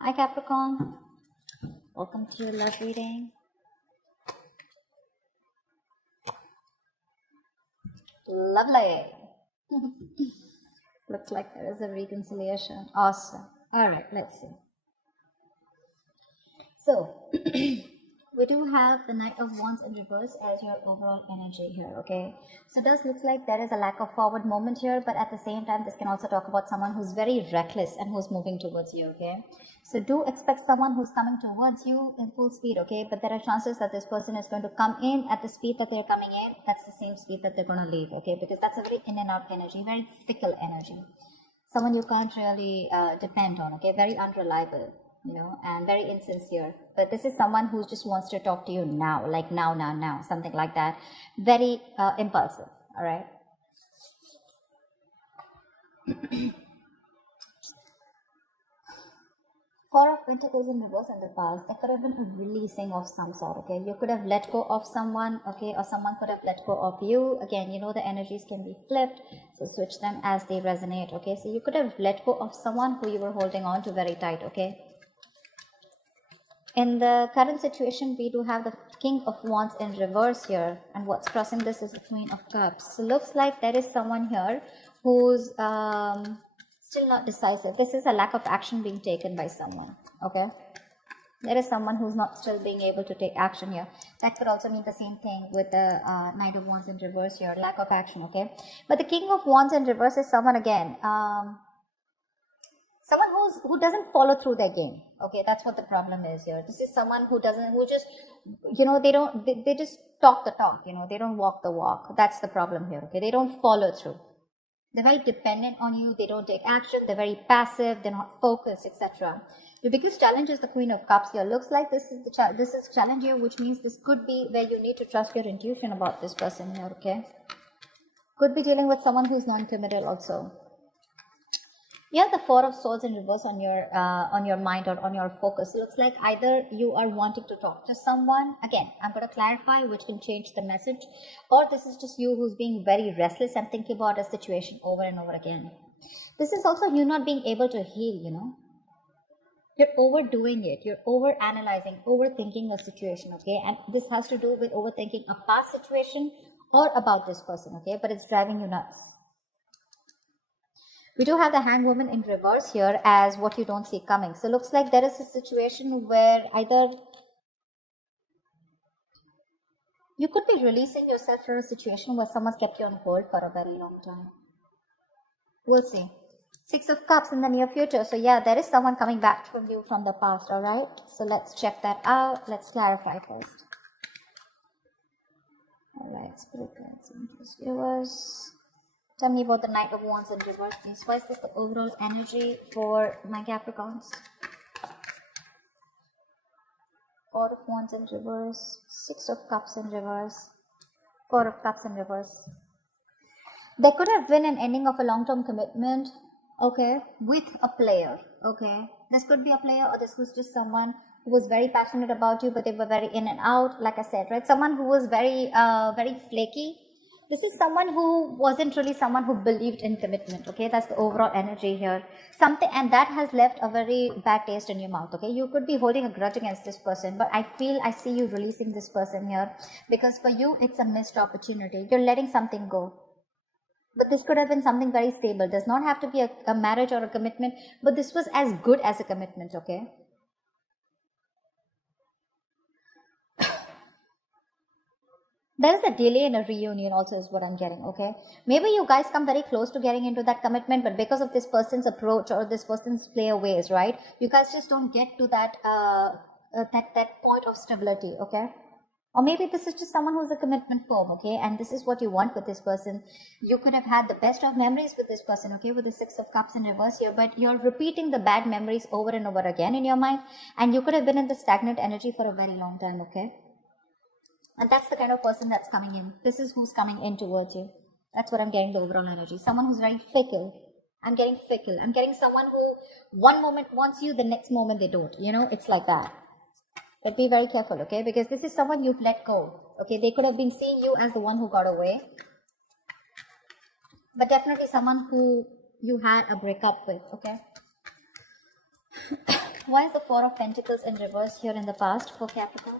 Hi Capricorn, welcome to your love reading. Lovely. Looks like there is a reconciliation. Awesome. All right, let's see. So, we do have the Knight of Wands in reverse as your overall energy here, okay? So, it does look like there is a lack of forward movement here, but at the same time, this can also talk about someone who's very reckless and who's moving towards you, okay? So, do expect someone who's coming towards you in full speed, okay? But there are chances that this person is going to come in at the speed that they're coming in. That's the same speed that they're going to leave, okay? Because that's a very in and out energy, very fickle energy. Someone you can't really depend on, okay? Very unreliable, you know, and very insincere. But this is someone who just wants to talk to you now, like now, something like that. Very impulsive, all right? Four of Pentacles in reverse in the past. There could have been a releasing of some sort, okay? You could have let go of someone, okay? Or someone could have let go of you. Again, you know, the energies can be flipped, so switch them as they resonate, okay? So you could have let go of someone who you were holding on to very tight, okay? In the current situation, we do have the King of Wands in reverse here. And what's crossing this is the Queen of Cups. So looks like there is someone here who's still not decisive. This is a lack of action being taken by someone, okay? There is someone who's not still being able to take action here. That could also mean the same thing with the Knight of Wands in reverse here, lack of action, okay? But the King of Wands in reverse is someone, again, someone who doesn't follow through their game, okay? That's what the problem is here. This is someone who just, you know, they just talk the talk, you know, they don't walk the walk. That's the problem here, okay? They don't follow through. They're very dependent on you. They don't take action. They're very passive. They're not focused, etc. The biggest challenge is the Queen of Cups here. Looks like this is the challenge here, which means this could be where you need to trust your intuition about this person here, okay? Could be dealing with someone who's non-committal also. You have the Four of Swords in reverse on your mind or on your focus. It looks like either you are wanting to talk to someone. Again, I'm going to clarify, which can change the message. Or this is just you who's being very restless and thinking about a situation over and over again. This is also you not being able to heal, you know. You're overdoing it. You're over-analyzing, overthinking a situation, okay? And this has to do with overthinking a past situation or about this person, okay? But it's driving you nuts. We do have the Hangwoman in reverse here as what you don't see coming. So looks like there is a situation where either you could be releasing yourself from a situation where someone's kept you on hold for a very long time. We'll see. Six of Cups in the near future. So yeah, there is someone coming back from you from the past, all right? So let's check that out. Let's clarify first. All right, Spirit Guides and viewers. Tell me about the Knight of Wands in reverse, please. Why is this the overall energy for my Capricorns? Four of Wands in reverse, Six of Cups in reverse, Four of Cups in reverse. There could have been an ending of a long-term commitment, okay, with a player, okay. This could be a player, or this was just someone who was very passionate about you, but they were very in and out, like I said, right? Someone who was very flaky. This is someone who wasn't really someone who believed in commitment, okay? That's the overall energy here. Something, and that has left a very bad taste in your mouth, okay? You could be holding a grudge against this person, but I see you releasing this person here because for you, it's a missed opportunity. You're letting something go. But this could have been something very stable. Does not have to be a marriage or a commitment, but this was as good as a commitment, okay? There is a delay in a reunion also is what I'm getting, okay? Maybe you guys come very close to getting into that commitment, but because of this person's approach or this person's play ways, right? You guys just don't get to that that point of stability, okay? Or maybe this is just someone who's a commitment phobe, okay? And this is what you want with this person. You could have had the best of memories with this person, okay? With the Six of Cups in reverse here, but you're repeating the bad memories over and over again in your mind. And you could have been in the stagnant energy for a very long time, okay? And that's the kind of person that's coming in. This is who's coming in towards you. That's what I'm getting, the overall energy. Someone who's very fickle. I'm getting fickle. I'm getting someone who one moment wants you, the next moment they don't. You know, it's like that. But be very careful, okay? Because this is someone you've let go. Okay, they could have been seeing you as the one who got away. But definitely someone who you had a breakup with, okay? Why is the Four of Pentacles in reverse here in the past for Capricorn?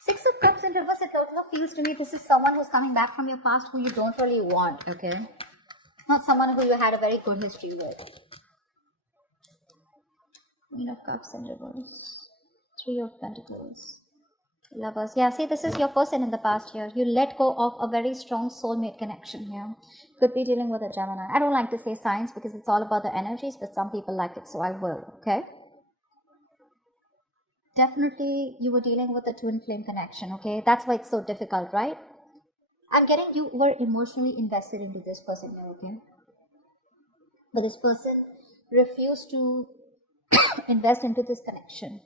Six of Cups in reverse, it also feels to me this is someone who's coming back from your past who you don't really want, okay? Not someone who you had a very good history with. Queen of Cups in reverse. Three of Pentacles. Lovers. Yeah, see, this is your person in the past here. You let go of a very strong soulmate connection here. Could be dealing with a Gemini. I don't like to say signs because it's all about the energies, but some people like it, so I will, okay? Definitely, you were dealing with a twin flame connection, okay? That's why it's so difficult, right? I'm getting you were emotionally invested into this person here, okay? But this person refused to invest into this connection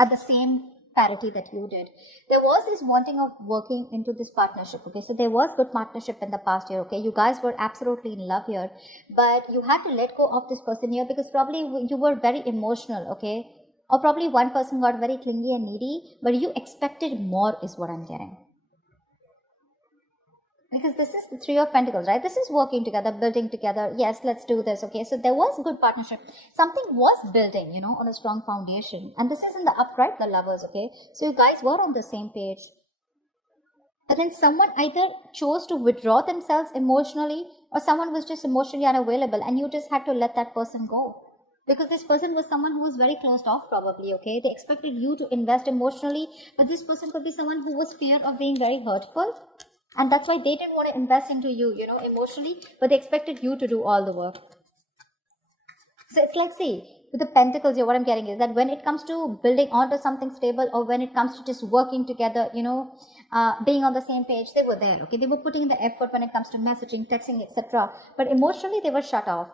at the same parity that you did. There was this wanting of working into this partnership, okay? So there was good partnership in the past year, okay? You guys were absolutely in love here, but you had to let go of this person here because probably you were very emotional, okay? Or probably one person got very clingy and needy, but you expected more is what I'm getting. Because this is the Three of Pentacles, right? This is working together, building together. Yes, let's do this, okay? So there was good partnership. Something was building, you know, on a strong foundation. And this is in the upright, the Lovers, okay? So you guys were on the same page. But then someone either chose to withdraw themselves emotionally or someone was just emotionally unavailable and you just had to let that person go. Because this person was someone who was very closed off probably, okay? They expected you to invest emotionally, but this person could be someone who was feared of being very hurtful. And that's why they didn't want to invest into you, you know, emotionally, but they expected you to do all the work. So it's like, see, with the Pentacles here, what I'm getting is that when it comes to building onto something stable or when it comes to just working together, you know, being on the same page, they were there, okay? They were putting in the effort when it comes to messaging, texting, etc. But emotionally, they were shut off.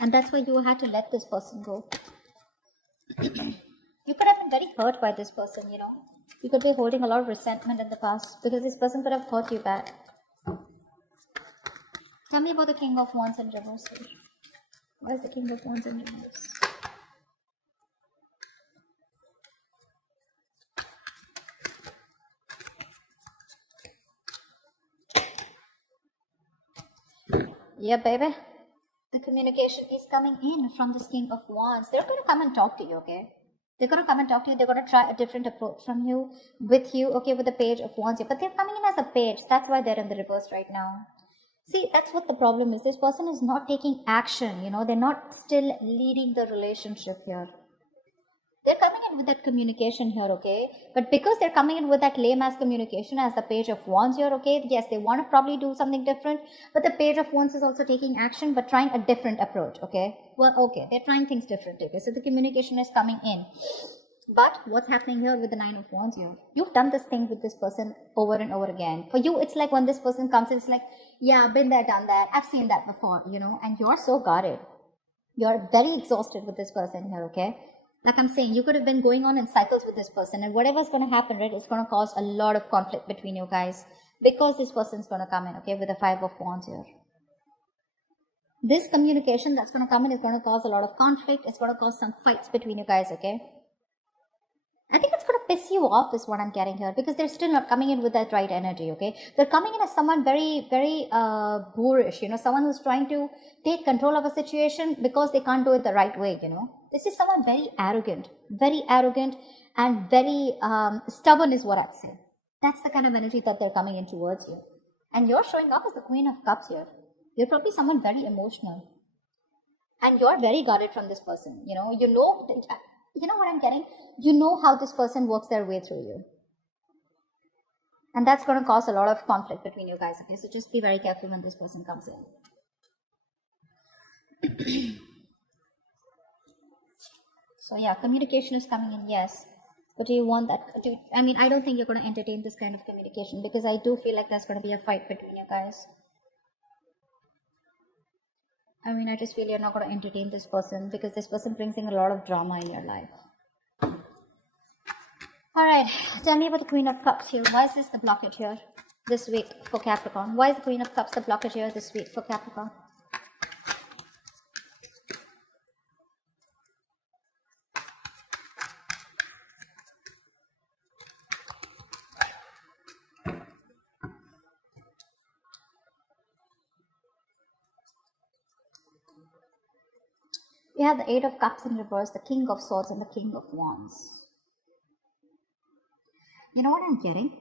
And that's why you had to let this person go. You could have been very hurt by this person, you know. You could be holding a lot of resentment in the past because this person could have hurt you bad. Tell me about the King of Wands in reverse. Why is the King of Wands in reverse? Yeah, baby. The communication is coming in from this King of Wands. They're going to come and talk to you, okay? They're going to come and talk to you. They're going to try a different approach from you, with you, okay, with the Page of Wands here. But they're coming in as a page. That's why they're in the reverse right now. See, that's what the problem is. This person is not taking action, you know. They're not still leading the relationship here. They're coming in with that communication here, okay? But because they're coming in with that lame-ass communication as the Page of Wands here, okay? Yes, they want to probably do something different, but the Page of Wands is also taking action, but trying a different approach, okay? Well, okay, they're trying things different, okay? So the communication is coming in. But what's happening here with the Nine of Wands here? You've done this thing with this person over and over again. For you, it's like when this person comes in, it's like, yeah, been there, done that. I've seen that before, you know, and you're so guarded. You're very exhausted with this person here, okay? Like I'm saying, you could have been going on in cycles with this person, and whatever's going to happen, right, it's going to cause a lot of conflict between you guys because this person's going to come in, okay, with the Five of Wands here. This communication that's going to come in is going to cause a lot of conflict. It's going to cause some fights between you guys, okay? I think it's going to piss you off is what I'm getting here because they're still not coming in with that right energy, okay? They're coming in as someone very, very boorish, you know, someone who's trying to take control of a situation because they can't do it the right way, you know? This is someone very arrogant and very stubborn is what I'd say. That's the kind of energy that they're coming in towards you. And you're showing up as the Queen of Cups here. You're probably someone very emotional. And you're very guarded from this person, you know? You know what I'm getting? You know how this person works their way through you. And that's going to cause a lot of conflict between you guys, okay? So just be very careful when this person comes in. So yeah, communication is coming in, yes. But do you want that? I mean, I don't think you're going to entertain this kind of communication because I do feel like there's going to be a fight between you guys. I mean, I just feel you're not going to entertain this person because this person brings in a lot of drama in your life. Alright, tell me about the Queen of Cups here. Why is this the blockage here this week for Capricorn? Why is the Queen of Cups the blockage here this week for Capricorn? We have the Eight of Cups in reverse, the King of Swords, and the King of Wands. You know what I'm getting?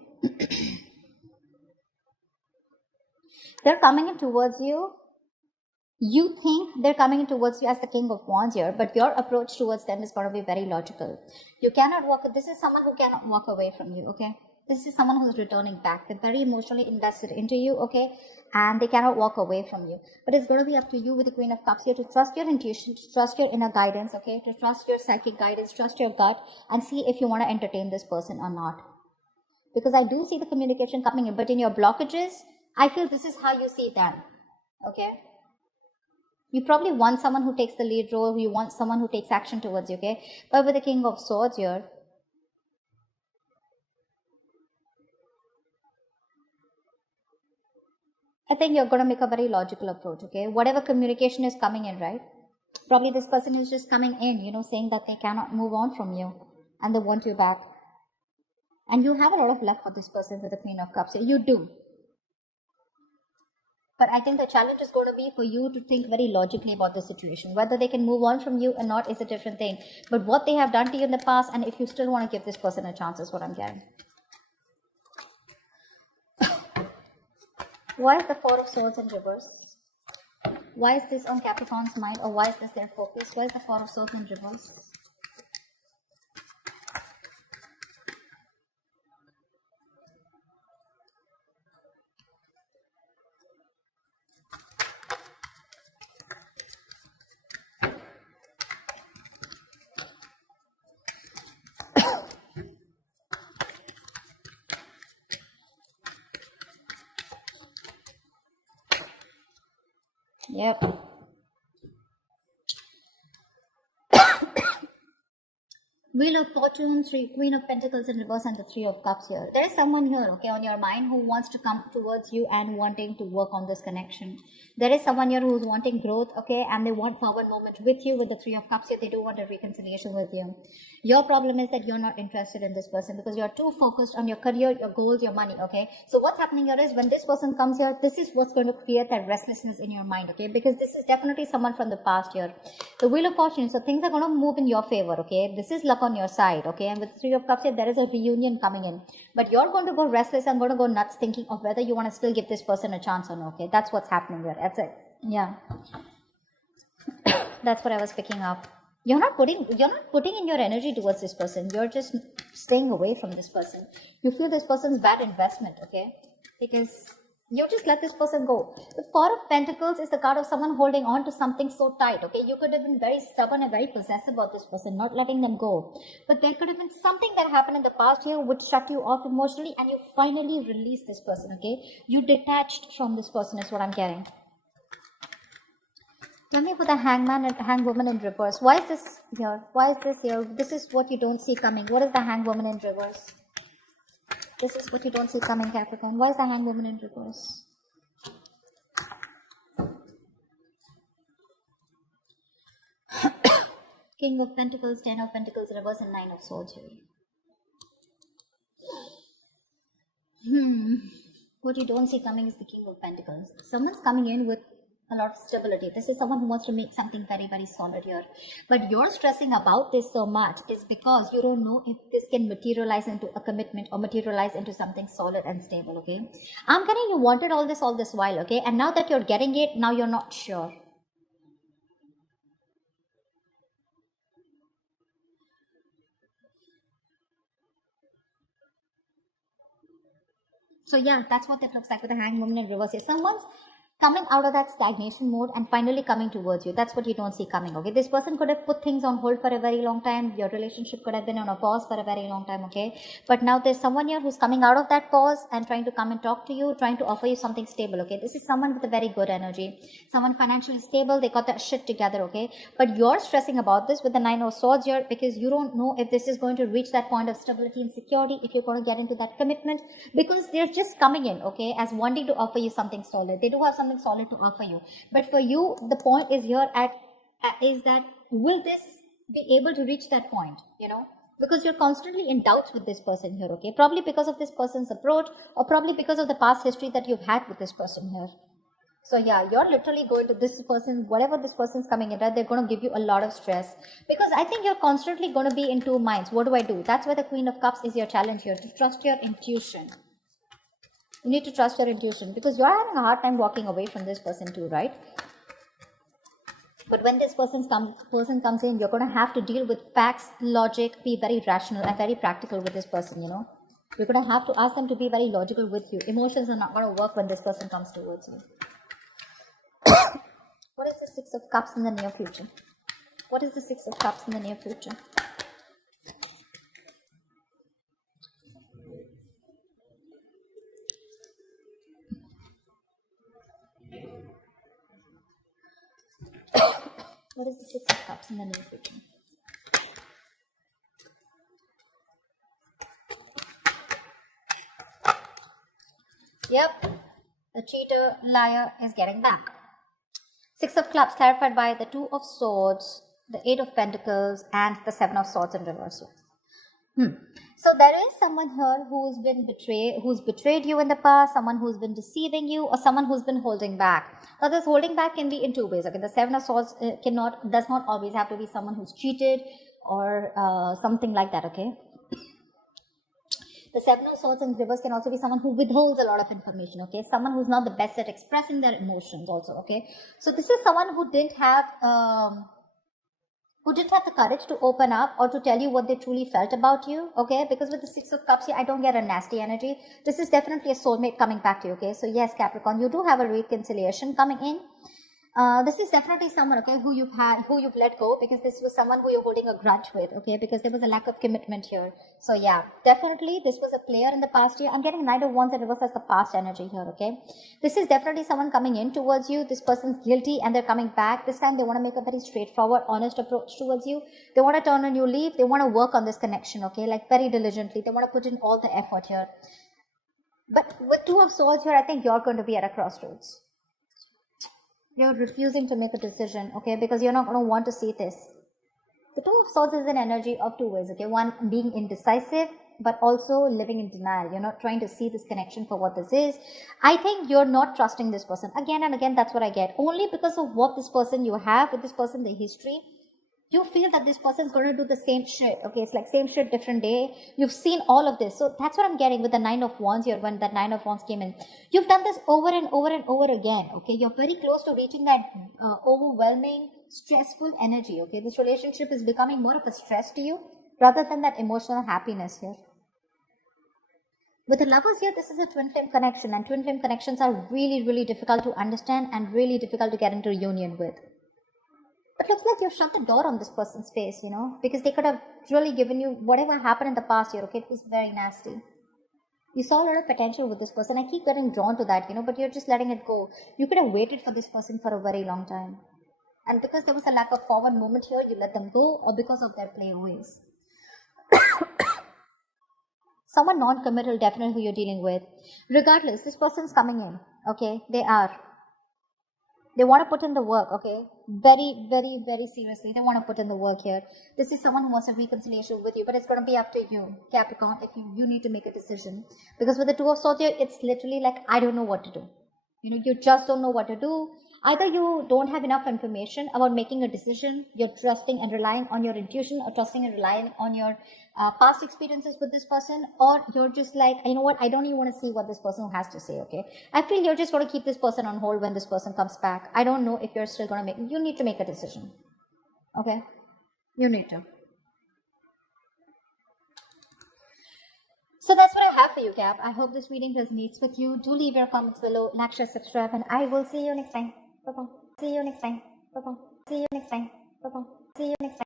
They're coming in towards you. You think they're coming in towards you as the King of Wands here, but your approach towards them is going to be very logical. You cannot walk. This is someone who cannot walk away from you, okay? This is someone who's returning back. They're very emotionally invested into you, okay? And they cannot walk away from you. But it's going to be up to you with the Queen of Cups here to trust your intuition, to trust your inner guidance, okay? To trust your psychic guidance, trust your gut, and see if you want to entertain this person or not. Because I do see the communication coming in, but in your blockages, I feel this is how you see them, okay? You probably want someone who takes the lead role, you want someone who takes action towards you, okay? But with the King of Swords here, I think you're going to make a very logical approach, okay? Whatever communication is coming in, right? Probably this person is just coming in, you know, saying that they cannot move on from you and they want you back. And you have a lot of love for this person with the Queen of Cups. You do. But I think the challenge is going to be for you to think very logically about the situation. Whether they can move on from you or not is a different thing. But what they have done to you in the past, and if you still want to give this person a chance, is what I'm getting. Why is the Four of Swords in reverse? Why is this on Capricorn's mind, or why is this their focus? Why is the Four of Swords in reverse? Yep. Wheel of Fortune, Queen of Pentacles in reverse, and the Three of Cups here. There is someone here, okay, on your mind who wants to come towards you and wanting to work on this connection. There is someone here who's wanting growth, okay, and they want forward movement with you with the Three of Cups here. They do want a reconciliation with you. Your problem is that you're not interested in this person because you're too focused on your career, your goals, your money, okay? So what's happening here is when this person comes here, this is what's going to create that restlessness in your mind, okay? Because this is definitely someone from the past here. The Wheel of Fortune, so things are going to move in your favor, okay? This is luck on your side, okay? And with the Three of Cups here, there is a reunion coming in. But you're going to go restless and going to go nuts thinking of whether you want to still give this person a chance or not, okay? That's what's happening here. That's it. Yeah. That's what I was picking up. You're not putting in your energy towards this person. You're just staying away from this person. You feel this person's bad investment, okay? Because you just let this person go. The Four of Pentacles is the card of someone holding on to something so tight, okay? You could have been very stubborn and very possessive about this person, not letting them go. But there could have been something that happened in the past year which shut you off emotionally, and you finally released this person, okay? You detached from this person is what I'm getting. Tell me about the Hangman and Hangwoman in reverse. Why is this here? Why is this here? This is what you don't see coming. What is the Hangwoman in reverse? This is what you don't see coming, Capricorn. Why is the Hangwoman in reverse? King of Pentacles, Ten of Pentacles reverse, and Nine of Swords here. What you don't see coming is the King of Pentacles. Someone's coming in with a lot of stability. This is someone who wants to make something very, very solid here. But you're stressing about this so much is because you don't know if this can materialize into a commitment or materialize into something solid and stable, okay? I'm getting you wanted all this while, okay? And now that you're getting it, now you're not sure. So yeah, that's what it looks like with the Hanged Woman in reverse. Someone's coming out of that stagnation mode and finally coming towards you. That's what you don't see coming, okay? This person could have put things on hold for a very long time. Your relationship could have been on a pause for a very long time, okay? But now there's someone here who's coming out of that pause and trying to come and talk to you, trying to offer you something stable, okay? This is someone with a very good energy. Someone financially stable. They got that shit together, okay? But you're stressing about this with the Nine of Swords here because you don't know if this is going to reach that point of stability and security, if you're going to get into that commitment, because they're just coming in, okay, as wanting to offer you something solid. They do have something solid to offer you, but for you the point is here is that will this be able to reach that point, you know, because you're constantly in doubts with this person here, okay? Probably because of this person's approach, or probably because of the past history that you've had with this person here. So yeah, you're literally going to this person, whatever this person's coming in, right? They're going to give you a lot of stress, because I think you're constantly going to be in two minds. What do I do? That's why the Queen of Cups is your challenge here, to trust your intuition. You need to trust your intuition, because you're having a hard time walking away from this person too, right? But when this person comes in, you're going to have to deal with facts, logic, be very rational and very practical with this person, you know. You're going to have to ask them to be very logical with you. Emotions are not going to work when this person comes towards you. What is the Six of Cups in the near future? What is the Six of Cups in the near future? What is the Six of Cups in the near future? Yep, the cheater, liar is getting back. Six of Clubs clarified by the Two of Swords, the Eight of Pentacles, and the Seven of Swords in reverse. So there is someone here who's betrayed you in the past, someone who's been deceiving you, or someone who's been holding back. Now this holding back can be in two ways. Okay, the Seven of Swords does not always have to be someone who's cheated or something like that. Okay. The Seven of Swords in reverse can also be someone who withholds a lot of information, okay? Someone who's not the best at expressing their emotions also, okay? So this is someone who didn't have the courage to open up or to tell you what they truly felt about you, okay? Because with the Six of Cups here, I don't get a nasty energy. This is definitely a soulmate coming back to you, okay? So yes, Capricorn, you do have a reconciliation coming in. This is definitely someone, okay, who you've let go, because this was someone who you're holding a grudge with, okay, because there was a lack of commitment here. So yeah, definitely this was a player in the past year. I'm getting Knight of Wands in reverse as the past energy here, okay. This is definitely someone coming in towards you. This person's guilty and they're coming back. This time they want to make a very straightforward, honest approach towards you. They want to turn a new leaf. They want to work on this connection, okay, like very diligently. They want to put in all the effort here. But with Two of Swords here, I think you're going to be at a crossroads. You're refusing to make a decision, okay, because you're not going to want to see this. The Two of Swords is an energy of two ways, okay. One, being indecisive, but also living in denial. You're not trying to see this connection for what this is. I think you're not trusting this person. Again and again, that's what I get. Only because of what this person you have with this person, the history, you feel that this person's going to do the same shit, okay? It's like same shit, different day. You've seen all of this. So that's what I'm getting with the Nine of Wands here when that Nine of Wands came in. You've done this over and over and over again, okay? You're very close to reaching that overwhelming, stressful energy, okay? This relationship is becoming more of a stress to you rather than that emotional happiness here. With the Lovers here, this is a twin flame connection, and twin flame connections are really, really difficult to understand and really difficult to get into union with. But looks like you've shut the door on this person's face, you know, because they could have really given you whatever happened in the past year, okay? It was very nasty. You saw a lot of potential with this person. I keep getting drawn to that, you know, but you're just letting it go. You could have waited for this person for a very long time. And because there was a lack of forward movement here, you let them go, or because of their play ways. Someone non-committal, definitely who you're dealing with. Regardless, this person's coming in, okay? They want to put in the work, okay? Very, very, very seriously. They want to put in the work here. This is someone who wants a reconciliation with you, but it's going to be up to you, Capricorn, if you need to make a decision. Because with the Two of Swords here, it's literally like, I don't know what to do. You know, you just don't know what to do. Either you don't have enough information about making a decision, you're trusting and relying on your intuition, or trusting and relying on your past experiences with this person, or you're just like, you know what, I don't even want to see what this person has to say, okay? I feel you're just going to keep this person on hold when this person comes back. I don't know if you're still going to you need to make a decision, okay? You need to. So that's what I have for you, Cap. I hope this reading resonates with you. Do leave your comments below, like, share, subscribe, and I will see you next time. Bye-bye. See you next time. Bye-bye. See you next time. Bye-bye. See you next time.